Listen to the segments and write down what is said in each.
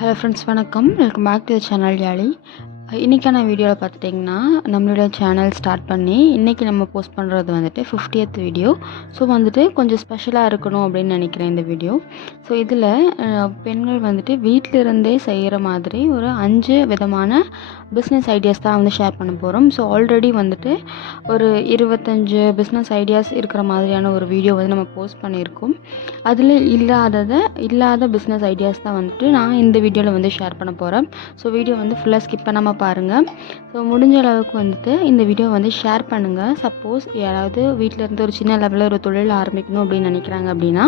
Hello friends, வணக்கம். Welcome back to the channel Yazhi. இன்றைக்கான வீடியோவில் பார்த்துட்டிங்கன்னா, நம்மளோட சேனல் ஸ்டார்ட் பண்ணி இன்றைக்கி நம்ம போஸ்ட் பண்ணுறது வந்துட்டு 50th வீடியோ. ஸோ வந்துட்டு கொஞ்சம் ஸ்பெஷலாக இருக்கணும் அப்படின்னு நினைக்கிறேன் இந்த வீடியோ. ஸோ இதில் பெண்கள் வந்துட்டு வீட்டிலிருந்தே செய்கிற மாதிரி ஒரு 5 விதமான பிஸ்னஸ் ஐடியாஸ் தான் வந்து ஷேர் பண்ண போகிறோம். ஸோ ஆல்ரெடி வந்துட்டு ஒரு 25 பிஸ்னஸ் ஐடியாஸ் இருக்கிற மாதிரியான ஒரு வீடியோ வந்து நம்ம போஸ்ட் பண்ணியிருக்கோம். அதில் இல்லாத பிஸ்னஸ் ஐடியாஸ் தான் வந்துட்டு நான் இந்த வீடியோவில் வந்து ஷேர் பண்ண போகிறேன். ஸோ வீடியோ வந்து ஃபுல்லாக ஸ்கிப் பண்ணாமல் பாருங்கள். ஸோ முடிஞ்ச அளவுக்கு வந்துட்டு இந்த வீடியோ வந்து ஷேர் பண்ணுங்கள். சப்போஸ் யாராவது வீட்டில் இருந்து ஒரு சின்ன லெவலில் ஒரு தொழில் ஆரம்பிக்கணும் அப்படின்னு நினைக்கிறாங்க அப்படின்னா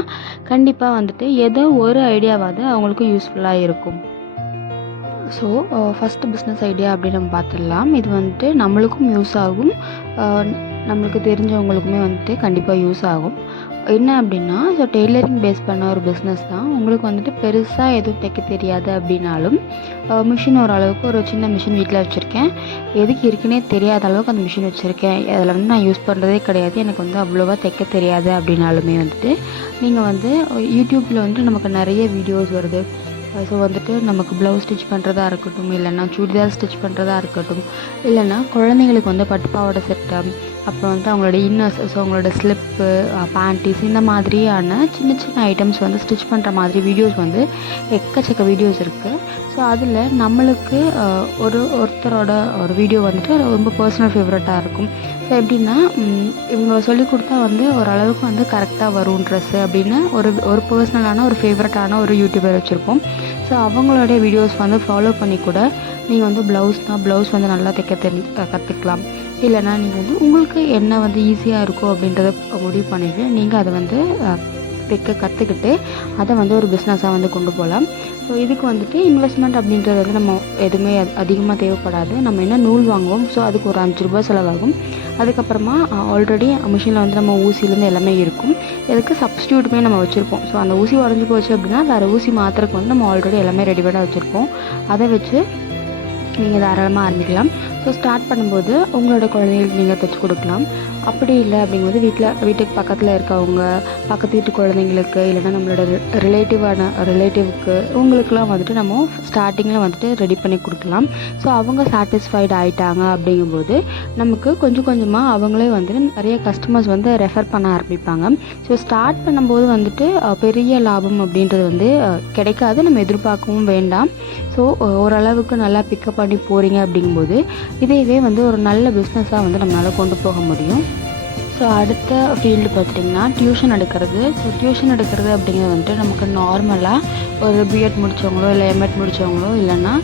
கண்டிப்பாக வந்துட்டு ஏதோ ஒரு ஐடியாவாவது அவங்களுக்கு யூஸ்ஃபுல்லாக இருக்கும். ஸோ ஃபஸ்ட்டு பிஸ்னஸ் ஐடியா அப்படின்னு நம்ம பார்த்துடலாம். இது வந்துட்டு நம்மளுக்கும் யூஸ் ஆகும், நம்மளுக்கு தெரிஞ்சவங்களுக்குமே வந்துட்டு கண்டிப்பாக யூஸ் ஆகும். என்ன அப்படின்னா, ஸோ டெய்லரிங் பேஸ் பண்ண ஒரு பிஸ்னஸ் தான். உங்களுக்கு வந்துட்டு பெருசாக எதுவும் தைக்க தெரியாது அப்படின்னாலும் மிஷின் ஓரளவுக்கு ஒரு சின்ன மிஷின் வீட்டில் வச்சுருக்கேன், எதுக்கு இருக்குன்னே தெரியாத அளவுக்கு அந்த மிஷின் வச்சுருக்கேன், அதில் வந்து நான் யூஸ் பண்ணுறதே கிடையாது, எனக்கு வந்து அவ்வளோவா தைக்க தெரியாது அப்படின்னாலுமே வந்துட்டு நீங்கள் வந்து யூடியூப்பில் வந்துட்டு நமக்கு நிறைய வீடியோஸ் வருது. ஸோ வந்துட்டு நமக்கு ப்ளவுஸ் ஸ்டிச் பண்ணுறதா இருக்கட்டும், இல்லைன்னா சுடிதார் ஸ்டிச் பண்ணுறதா இருக்கட்டும், இல்லைன்னா குழந்தைங்களுக்கு வந்து பட்டுப்பாவோட செட்டு, அப்புறம் வந்துட்டு அவங்களோட இன்னர்ஸ், ஸோ அவங்களோட ஸ்லிப்பு, பேண்டீஸ், இந்த மாதிரியான சின்ன சின்ன ஐட்டம்ஸ் வந்து ஸ்டிச் பண்ணுற மாதிரி வீடியோஸ் வந்து எக்கச்சக்க வீடியோஸ் இருக்குது. ஸோ அதில் நம்மளுக்கு ஒருத்தரோட ஒரு வீடியோ வந்துட்டு ரொம்ப பர்சனல் ஃபேவரட்டாக இருக்கும். ஸோ எப்படின்னா, இவங்க சொல்லி கொடுத்தா வந்து ஓரளவுக்கு வந்து கரெக்டாக வரும் ட்ரெஸ்ஸு அப்படின்னு ஒரு பர்சனலான ஒரு ஃபேவரட்டான ஒரு யூடியூபர் வச்சுருப்போம். ஸோ அவங்களுடைய வீடியோஸ் வந்து ஃபாலோ பண்ணி கூட நீங்கள் வந்து ப்ளவுஸ் வந்து நல்லா கற்றுக்கலாம். இல்லைனா நீங்கள் வந்து உங்களுக்கு என்ன வந்து ஈஸியாக இருக்கோ அப்படின்றத முடிவு பண்ணிவிட்டு நீங்கள் அதை வந்து கற்றுக்கிட்டு அதை வந்து ஒரு பிஸ்னஸாக வந்து கொண்டு போகலாம். ஸோ இதுக்கு வந்துட்டு இன்வெஸ்ட்மெண்ட் அப்படின்றது வந்து நம்ம எதுவுமே அதிகமாக தேவைப்படாது. நம்ம என்ன நூல் வாங்குவோம், ஸோ அதுக்கு ஒரு 5 ரூபாய் செலவாகும். அதுக்கப்புறமா ஆல்ரெடி மிஷினில் வந்து நம்ம ஊசிலேருந்து எல்லாமே இருக்கும், இதுக்கு சப்ஸ்டியூட்டுமே நம்ம வச்சுருப்போம். ஸோ அந்த ஊசி உடஞ்சி போச்சு அப்படின்னா வேறு ஊசி மாத்திரக்கு வந்து நம்ம ஆல்ரெடி எல்லாமே ரெடிமேடாக வச்சுருப்போம். அதை வச்சு நீங்கள் தாராளமாக ஆரம்பிக்கலாம். ஸோ ஸ்டார்ட் பண்ணும்போது உங்களோட குழந்தைங்களுக்கு நீங்கள் தைச்சி கொடுக்கலாம். அப்படி இல்லை அப்படிங்கும்போது வீட்டுக்கு பக்கத்தில் இருக்கவங்க, பக்கத்து வீட்டு குழந்தைங்களுக்கு, இல்லைனா நம்மளோட ரிலேட்டிவ்க்கு உங்களுக்குலாம் வந்துட்டு நம்ம ஸ்டார்டிங்கில் வந்துட்டு ரெடி பண்ணி கொடுக்கலாம். ஸோ அவங்க சாட்டிஸ்ஃபைடு ஆகிட்டாங்க அப்படிங்கும்போது நமக்கு கொஞ்சம் கொஞ்சமாக அவங்களே வந்துட்டு நிறைய கஸ்டமர்ஸ் வந்து ரெஃபர் பண்ண ஆரம்பிப்பாங்க. ஸோ ஸ்டார்ட் பண்ணும்போது வந்துட்டு பெரிய லாபம் அப்படின்றது வந்து கிடைக்காது, நம்ம எதிர்பார்க்கவும் வேண்டாம். ஸோ ஓரளவுக்கு நல்லா பிக்கப் பண்ணி போகிறீங்க அப்படிங்கும்போது இதையவே வந்து ஒரு நல்ல பிஸ்னஸாக வந்து நம்மளால் கொண்டு போக முடியும். ஸோ அடுத்த ஃபீல்டு பார்த்திங்கன்னா டியூஷன் எடுக்கிறது. ஸோ டியூஷன் எடுக்கிறது அப்படிங்கிறது வந்துட்டு நமக்கு நார்மலாக ஒரு பிஎட் முடித்தவங்களோ இல்லை எம்எட் முடித்தவங்களோ இல்லைன்னா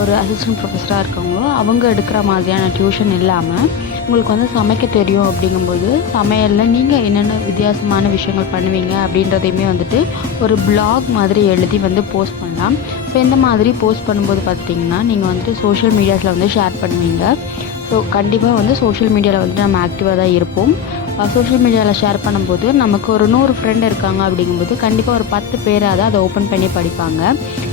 ஒரு அசிஸ்டன்ட் ப்ரொஃபஸராக இருக்கவங்களோ அவங்க எடுக்கிற மாதிரியான டியூஷன் இல்லாமல் உங்களுக்கு வந்து சமைக்க தெரியும் அப்படிங்கும்போது சமையலில் நீங்கள் என்னென்ன வித்தியாசமான விஷயங்கள் பண்ணுவீங்க அப்படின்றதையுமே வந்துட்டு ஒரு பிளாக் மாதிரி எழுதி வந்து போஸ்ட் பண்ணலாம். ஸோ இந்த மாதிரி போஸ்ட் பண்ணும்போது பார்த்திங்கன்னா நீங்கள் வந்துட்டு சோஷியல் மீடியாஸில் வந்து ஷேர் பண்ணுவீங்க. ஸோ கண்டிப்பாக வந்து சோஷியல் மீடியாவில் வந்துட்டு நம்ம ஆக்டிவாக தான் இருப்போம். சோஷியல் மீடியாவில் ஷேர் பண்ணும்போது நமக்கு ஒரு 100 ஃப்ரெண்ட் இருக்காங்க அப்படிங்கும்போது கண்டிப்பாக ஒரு 10 பேராவது அதை ஓப்பன் பண்ணி படிப்பாங்க.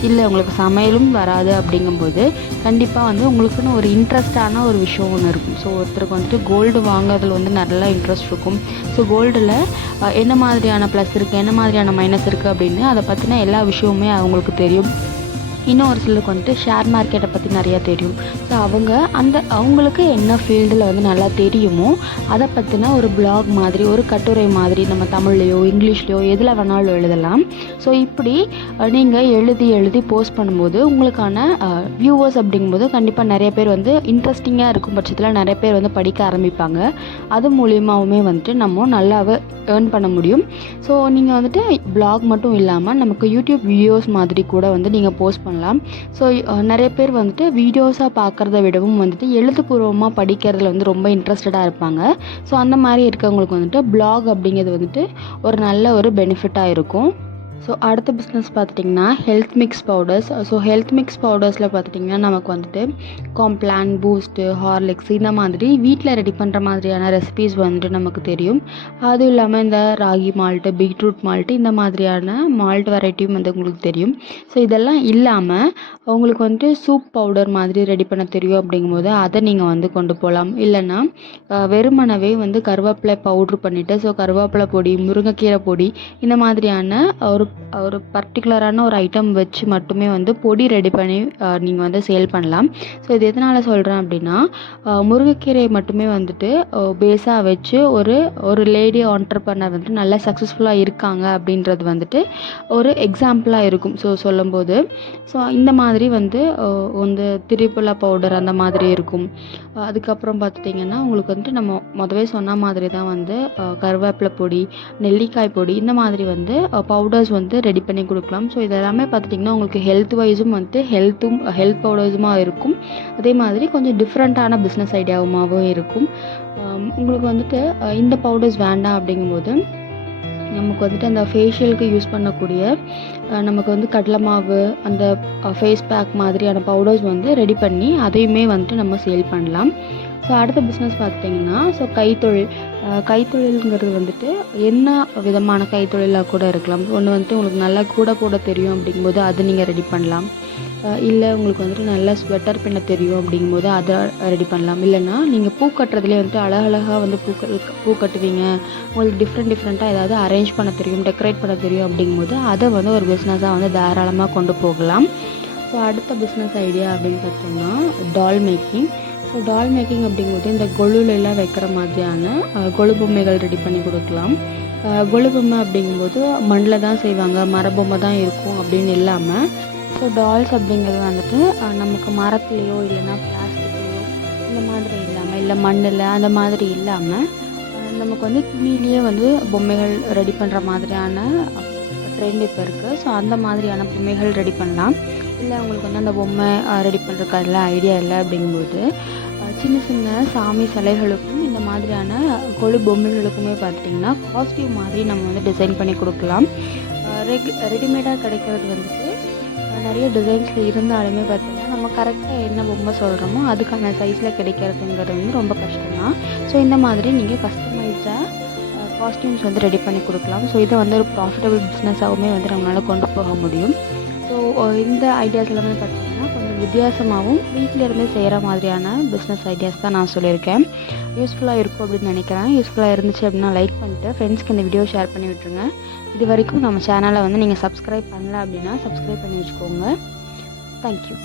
இல்லை உங்களுக்கு சமையலும் வராது அப்படிங்கும்போது கண்டிப்பாக வந்து உங்களுக்குன்னு ஒரு இன்ட்ரெஸ்டான ஒரு விஷயம் ஒன்று இருக்கும். ஸோ ஒருத்தருக்கு வந்துட்டு கோல்டு வாங்குறதுல வந்து நல்லா இன்ட்ரெஸ்ட் இருக்கும். ஸோ கோல்டில் என்ன மாதிரியான ப்ளஸ் இருக்குது, என்ன மாதிரியான மைனஸ் இருக்குது அப்படின்னு அதை பற்றின எல்லா விஷயமுமே அவங்களுக்கு தெரியும். இன்னும் ஒரு சிலருக்கு வந்துட்டு ஷேர் மார்க்கெட்டை பற்றி நிறையா தெரியும். ஸோ அவங்களுக்கு என்ன ஃபீல்டில் வந்து நல்லா தெரியுமோ அதை பற்றின ஒரு பிளாக் மாதிரி, ஒரு கட்டுரை மாதிரி நம்ம தமிழ்லையோ இங்கிலீஷ்லையோ எதில் வேணாலும் எழுதலாம். ஸோ இப்படி நீங்கள் எழுதி போஸ்ட் பண்ணும்போது உங்களுக்கான வியூவர்ஸ் அப்படிங்கும்போது கண்டிப்பாக நிறைய பேர் வந்து இன்ட்ரெஸ்டிங்காக இருக்கும் பட்சத்தில் நிறைய பேர் வந்து படிக்க ஆரம்பிப்பாங்க. அது மூலியமாகவுமே வந்துட்டு நம்ம நல்லாவே ஏர்ன் பண்ண முடியும். ஸோ நீங்கள் வந்துட்டு பிளாக் மட்டும் இல்லாமல் நமக்கு யூடியூப் வீடியோஸ் மாதிரி கூட வந்து நீங்கள் போஸ்ட் பண்ணலாம். ஸோ நிறைய பேர் வந்துட்டு வீடியோஸாக பார்க்குறத விடவும் வந்துட்டு எழுத்துப்பூர்வமாக படிக்கிறதுல வந்து ரொம்ப இன்ட்ரெஸ்டடாக இருப்பாங்க. ஸோ அந்த மாதிரி இருக்கவங்களுக்கு வந்துட்டு பிளாக் அப்படிங்கிறது வந்துட்டு ஒரு நல்ல ஒரு பெனிஃபிட்டாக இருக்கும். ஸோ அடுத்த பிஸ்னஸ் பார்த்துட்டிங்கன்னா health mix powders. So health mix பவுடர்ஸில் பார்த்துட்டிங்கன்னா நமக்கு வந்துட்டு காம்ப்ளான், பூஸ்ட்டு, ஹார்லிக்ஸ் இந்த மாதிரி வீட்டில் ரெடி பண்ணுற மாதிரியான ரெசிபீஸ் வந்துட்டு நமக்கு தெரியும். அதுவும் இல்லாமல் இந்த ராகி மால்ட்டு, பீட்ரூட் மால்ட்டு இந்த மாதிரியான மால்ட் வெரைட்டியும் வந்து உங்களுக்கு தெரியும். ஸோ இதெல்லாம் இல்லாமல் உங்களுக்கு வந்துட்டு சூப் பவுடர் மாதிரி ரெடி பண்ண தெரியும் அப்படிங்கும்போது அதை நீங்கள் வந்து கொண்டு போகலாம். இல்லைன்னா வெறுமனவே வந்து கருவேப்பிலை பவுட்ரு பண்ணிவிட்டு, ஸோ கருவேப்பிலை பொடி, முருங்கைக்கீரை பொடி இந்த மாதிரியான ஒரு ஒரு பர்டிகுலரான ஒரு ஐட்டம் வச்சு மட்டுமே வந்து பொடி ரெடி பண்ணி நீங்கள் வந்து சேல் பண்ணலாம். ஸோ இது எதனால் சொல்கிறேன் அப்படின்னா, முருங்கைக்கீரை மட்டுமே வந்துட்டு பேஸாக வச்சு ஒரு லேடி ஆண்டர்ப்ரனர் வந்துட்டு நல்லா சக்ஸஸ்ஃபுல்லாக இருக்காங்க அப்படின்றது வந்துட்டு ஒரு எக்ஸாம்பிளாக இருக்கும். ஸோ சொல்லும்போது இந்த மாதிரி வந்து திரிபுலா பவுடர் அந்த மாதிரி இருக்கும். அதுக்கப்புறம் பார்த்துட்டிங்கன்னா உங்களுக்கு வந்துட்டு நம்ம முதவே சொன்ன மாதிரி தான் வந்து கருவேப்பிலை பொடி, நெல்லிக்காய் பொடி இந்த மாதிரி வந்து பவுடர்ஸ் வந்து ரெடி பண்ணி கொடுக்கலாம். ஸோ இதெல்லாமே பார்த்துட்டிங்கன்னா உங்களுக்கு ஹெல்த் வைஸும் வந்துட்டு ஹெல்த் பவுடர்ஸுமாக இருக்கும். அதே மாதிரி கொஞ்சம் டிஃப்ரெண்ட்டான பிஸ்னஸ் ஐடியாவுமாகவும் இருக்கும். உங்களுக்கு வந்துட்டு இந்த பவுடர்ஸ் வேண்டாம் அப்படிங்கும்போது நமக்கு வந்துட்டு அந்த ஃபேஷியலுக்கு யூஸ் பண்ணக்கூடிய நமக்கு வந்து கடலை மாவு, அந்த ஃபேஸ் பேக் மாதிரியான பவுடர்ஸ் வந்து ரெடி பண்ணி அதையுமே வந்துட்டு நம்ம சேல் பண்ணலாம். ஸோ அடுத்த பிஸ்னஸ் பார்த்துட்டிங்கன்னா கைத்தொழில்ங்கிறது வந்துட்டு என்ன விதமான கைத்தொழிலாக கூட இருக்கலாம். ஒன்று வந்துட்டு உங்களுக்கு நல்லா கூட போட தெரியும் அப்படிங்கும்போது அது நீங்கள் ரெடி பண்ணலாம். இல்லை உங்களுக்கு வந்துட்டு நல்லா ஸ்வெட்டர் பின்ன தெரியும் அப்படிங்கும்போது அதை ரெடி பண்ணலாம். இல்லைன்னா நீங்கள் பூ கட்டுறதுலேயே வந்துட்டு அழகழகாக வந்து பூ கட்டுவீங்க, உங்களுக்கு டிஃப்ரெண்ட்டாக ஏதாவது அரேஞ்ச் பண்ண தெரியும், டெக்கரேட் பண்ண தெரியும் அப்படிங்கும்போது அதை வந்து ஒரு பிஸ்னஸாக வந்து தாராளமாக கொண்டு போகலாம். ஸோ அடுத்த பிஸ்னஸ் ஐடியா அப்படின்னு பார்த்தோம்னா டால் மேக்கிங். ஸோ டால் மேக்கிங் அப்படிங்கும்போது இந்த கொலுலெல்லாம் வைக்கிற மாதிரியான கொலு பொம்மைகள் ரெடி பண்ணி கொடுக்கலாம். கொலு பொம்மை அப்படிங்கும்போது மண்ணில் தான் செய்வாங்க, மரபொம்மை தான் இருக்கும் அப்படின்னு இல்லாமல், ஸோ டால்ஸ் அப்படிங்கிறது வந்துட்டு நமக்கு மரத்துலேயோ இல்லைன்னா பிளாஸ்டிக்லேயோ இந்த மாதிரி இல்லாமல், இல்லை மண்ணில் அந்த மாதிரி இல்லாமல் நமக்கு வந்து துணியிலேயே வந்து பொம்மைகள் ரெடி பண்ணுற மாதிரியான ட்ரெண்ட் இப்போ இருக்குது. ஸோ அந்த மாதிரியான பொம்மைகள் ரெடி பண்ணலாம். இல்லை உங்களுக்கு வந்து அந்த பொம்மை ரெடி பண்ணுறதுக்கு அதெல்லாம் ஐடியா இல்லை அப்படிங்கும்போது சின்ன சின்ன சாமி சிலைகளுக்கும் இந்த மாதிரியான கொலு பொம்மைகளுக்குமே பார்த்திங்கன்னா காஸ்டியூம் மாதிரி நம்ம வந்து டிசைன் பண்ணி கொடுக்கலாம். ரெடிமேடாக கிடைக்கிறது வந்துட்டு நிறைய டிசைன்ஸில் இருந்தாலுமே பார்த்திங்கன்னா நம்ம கரெக்டாக என்ன பொம்மை சொல்கிறோமோ அதுக்கான சைஸில் கிடைக்கிறதுங்கிறது வந்து ரொம்ப கஷ்டம்தான். ஸோ இந்த மாதிரி நீங்கள் கஸ்டமைஸ்டாக காஸ்டியூம்ஸ் வந்து ரெடி பண்ணி கொடுக்கலாம். ஸோ இதை வந்து ஒரு ப்ராஃபிட்டபிள் பிஸ்னஸாகவுமே வந்து நம்மளால் கொண்டு போக முடியும். ஸோ இந்த ஐடியாஸ் எல்லாமே பார்த்திங்கன்னா கொஞ்சம் வித்தியாசமாகவும் வீட்டில் இருந்து செய்கிற மாதிரியான பிஸ்னஸ் ஐடியாஸ் தான் நான் சொல்லியிருக்கேன். யூஸ்ஃபுல்லாக இருக்கும் அப்படின்னு நினைக்கிறேன். யூஸ்ஃபுல்லாக இருந்துச்சு அப்படின்னா லைக் பண்ணிட்டு ஃப்ரெண்ட்ஸ்க்கு இந்த வீடியோ ஷேர் பண்ணி விட்டுருங்க. இது வரைக்கும் நம்ம சேனலை வந்து நீங்கள் சப்ஸ்கிரைப் பண்ணல அப்படின்னா சப்ஸ்கிரைப் பண்ணி வச்சுக்கோங்க. தேங்க்யூ.